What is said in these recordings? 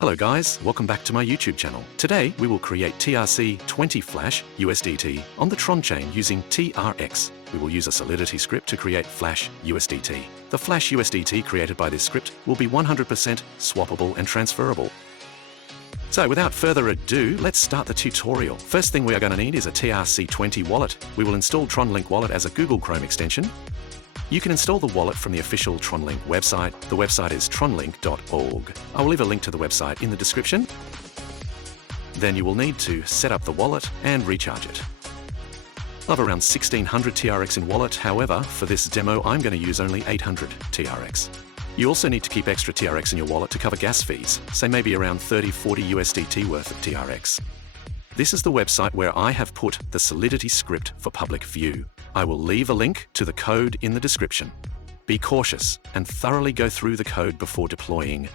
Hello guys, welcome back to my YouTube channel. Today we will create TRC20 Flash USDT on the Tron chain using TRX. We will use a Solidity script to create Flash USDT. The Flash USDT created by this script will be 100% swappable and transferable. So without further ado, let's start the tutorial. First thing we are going to need is a TRC20 wallet. We will install TronLink Wallet as a Google Chrome extension. You can install the wallet from the official TronLink website. The website is tronlink.org. I will leave a link to the website in the description. Then you will need to set up the wallet and recharge it. I have around 1600 TRX in wallet. However, for this demo, I'm going to use only 800 TRX. You also need to keep extra TRX in your wallet to cover gas fees, say maybe around 30-40 USDT worth of TRX. This is the website where I have put the Solidity script for public view. I will leave a link to the code in the description. Be cautious and thoroughly go through the code before deploying.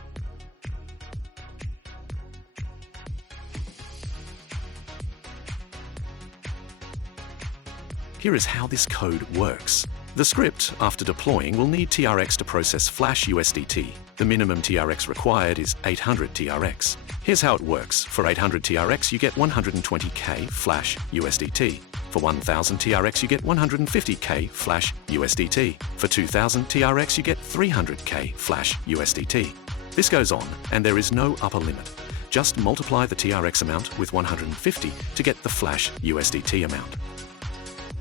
Here is how this code works. The script, after deploying, will need TRX to process Flash USDT. The minimum TRX required is 800 TRX. Here's how it works. For 800 TRX, you get 120K Flash USDT. For 1000 TRX, you get 150K Flash USDT. For 2000 TRX, you get 300K Flash USDT. This goes on, and there is no upper limit. Just multiply the TRX amount with 150 to get the Flash USDT amount.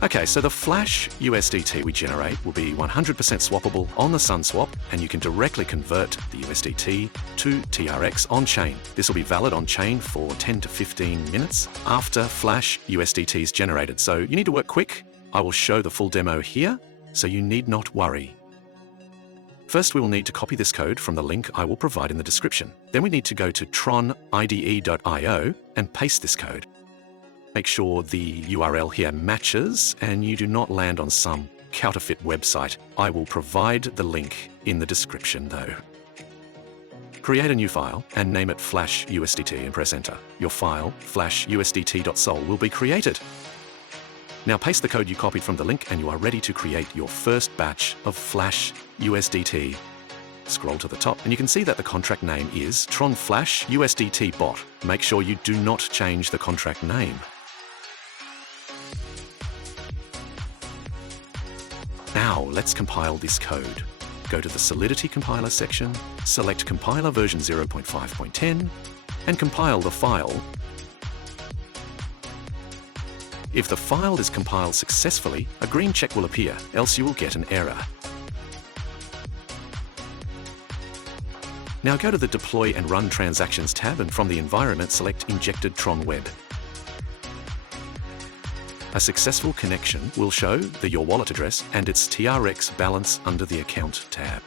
Okay, so the Flash USDT we generate will be 100% swappable on the SunSwap, and you can directly convert the USDT to TRX on-chain. This will be valid on-chain for 10 to 15 minutes after Flash USDT is generated, so you need to work quick. I will show the full demo here, so you need not worry. First, we will need to copy this code from the link I will provide in the description. Then we need to go to tronide.io and paste this code. Make sure the URL here matches and you do not land on some counterfeit website. I will provide the link in the description though. Create a new file and name it Flash USDT and press enter. Your file, flashusdt.sol, will be created. Now paste the code you copied from the link and you are ready to create your first batch of Flash USDT. Scroll to the top and you can see that the contract name is Tron Flash USDT Bot. Make sure you do not change the contract name. Now let's compile this code. Go to the Solidity compiler section, select compiler version 0.5.10 and compile the file. If the file is compiled successfully, a green check will appear, else you will get an error. Now go to the Deploy and Run Transactions tab and from the environment select Injected Tron Web. A successful connection will show your wallet address and its TRX balance under the Account tab.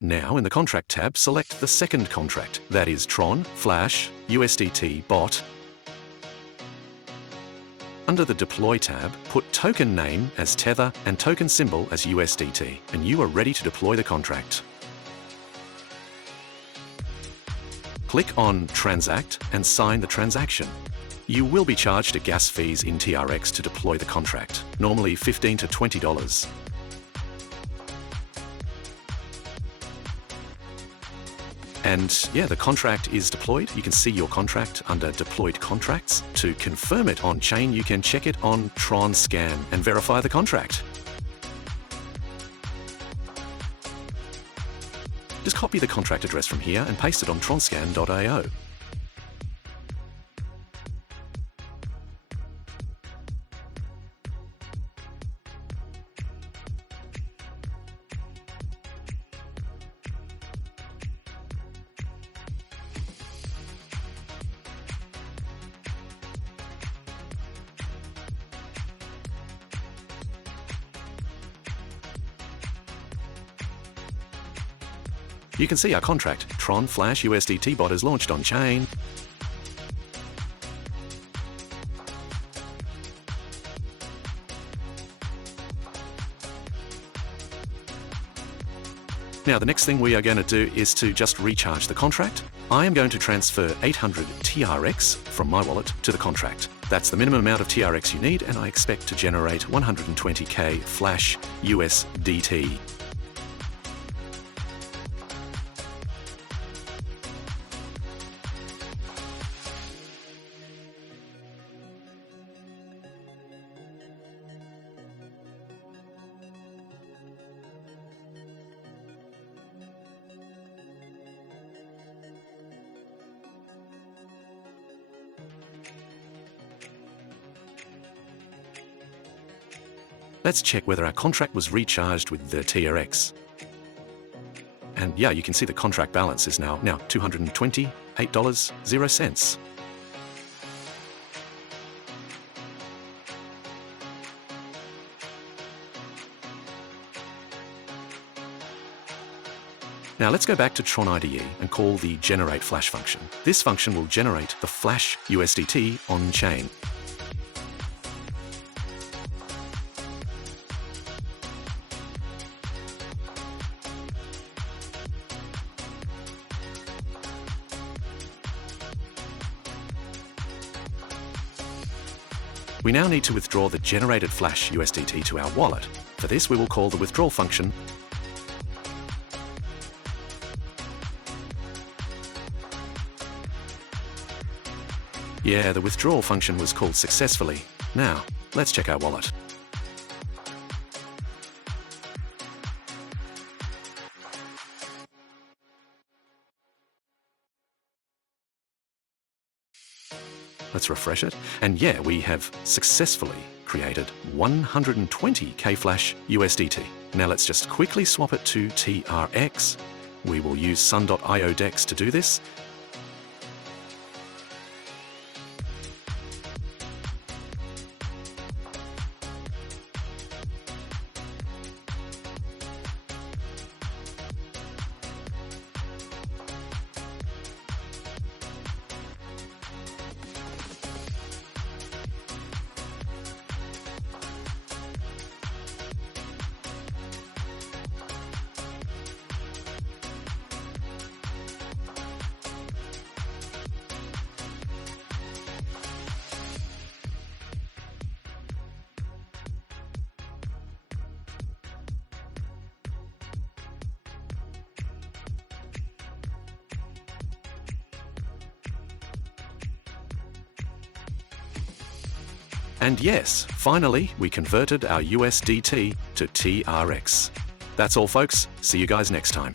Now in the Contract tab, select the second contract, that is Tron Flash USDT Bot. Under the Deploy tab, put token name as Tether and token symbol as USDT, and you are ready to deploy the contract. Click on Transact and sign the transaction. You will be charged a gas fees in TRX to deploy the contract, normally $15 to $20. And yeah, the contract is deployed. You can see your contract under Deployed Contracts. To confirm it on-chain, you can check it on Tron Scan and verify the contract. Just copy the contract address from here and paste it on tronscan.io. You can see our contract, Tron Flash USDT Bot, is launched on-chain. Now the next thing we are going to do is to just recharge the contract. I am going to transfer 800 TRX from my wallet to the contract. That's the minimum amount of TRX you need, and I expect to generate 120k flash USDT. Let's check whether our contract was recharged with the TRX. And yeah, you can see the contract balance is now $228.00. Now let's go back to Tron IDE and call the generate flash function. This function will generate the flash USDT on-chain. We now need to withdraw the generated flash USDT to our wallet. For this, we will call the withdrawal function. Yeah, the withdrawal function was called successfully. Now, let's check our wallet. Let's refresh it. And yeah, we have successfully created 120k flash USDT. Now let's just quickly swap it to TRX. We will use sun.io DEX to do this. And yes, finally, we converted our USDT to TRX. That's all, folks. See you guys next time.